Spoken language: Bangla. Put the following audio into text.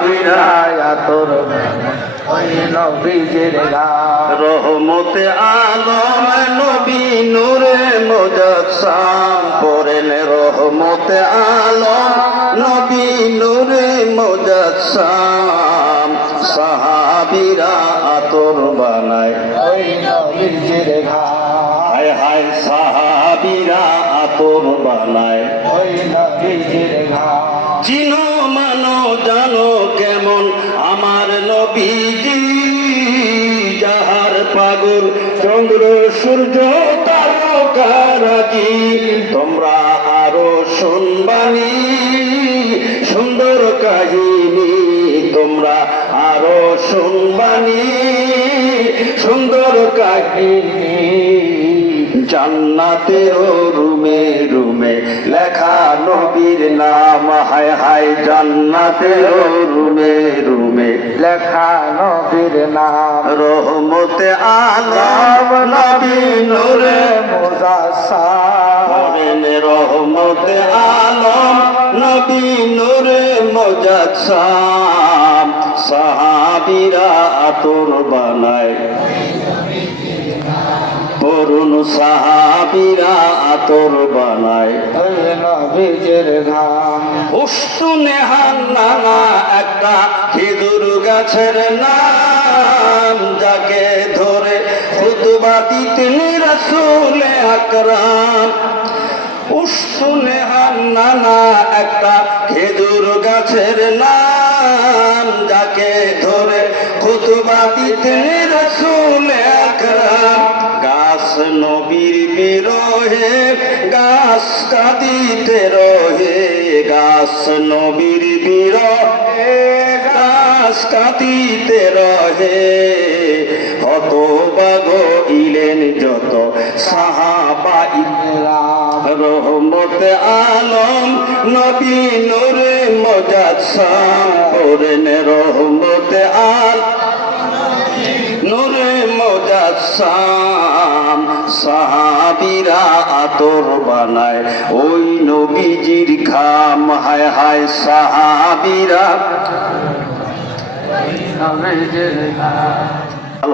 সাহাবীরা আতর ওই নবীজির ঘাম। রহমতে আলম নবী নূরে মুজাসসাম পড়েন রহমতে আলম নবী নূরে মুজাসসাম সাহাবীরা আতর বানায় ওই নবীজির ঘাম। হায় হায় সাহাবীরা আতর বানায় ওই নবীজির ঘাম। চিনো মানো জানো কেমন আমার নবীজি যাহার পাগল চন্দ্র সূর্য তারকারাজি। তোমরা আরো শুনবানি সুন্দর কাহিনী, তোমরা আরো শুনবানি সুন্দর কাহিনী। জান্নাতের রুমে রুমে লেখা নবীর নাম। হায় হায় জান্নাতের রুমে রুমে লেখা নবীর নাম। রহমতে আলম নবী নূরে মুজাসসাম পড়েন রহমতে আলম নবী নূরে মুজাসসাম সাহাবীরা আতর বানায় তরুণ সাহাবীরা আতর বানায় নবীজির ঘাম। উস্তুনে হান্নানা একটা খেজুর গাছের নাম, যাকে ধরে খুতবা দিতেন রাসূল আকরাম। উস্তুনে হান্নানা একটা খেজুর গাছের নাম, যাকে ধরে খুতবা দিতেন রাসূল আকরাম। গাছ নবীর বিরহে গাছ কাঁদিতে রহে, গাছ নবীর বিরহে গাছ কাঁদিতে রহে। হতবাগ ইলেন যত সাহাবা ইকরাম। রহমতে আলম নবী নূরে মুজাসসাম পড়েন রহমতে আলম নূরে মুজাসসাম সাহাবীরা আতর বানায় ওই নবীজির ঘাম। হায় হায় সাহাবীরা নবীজির ঘাম।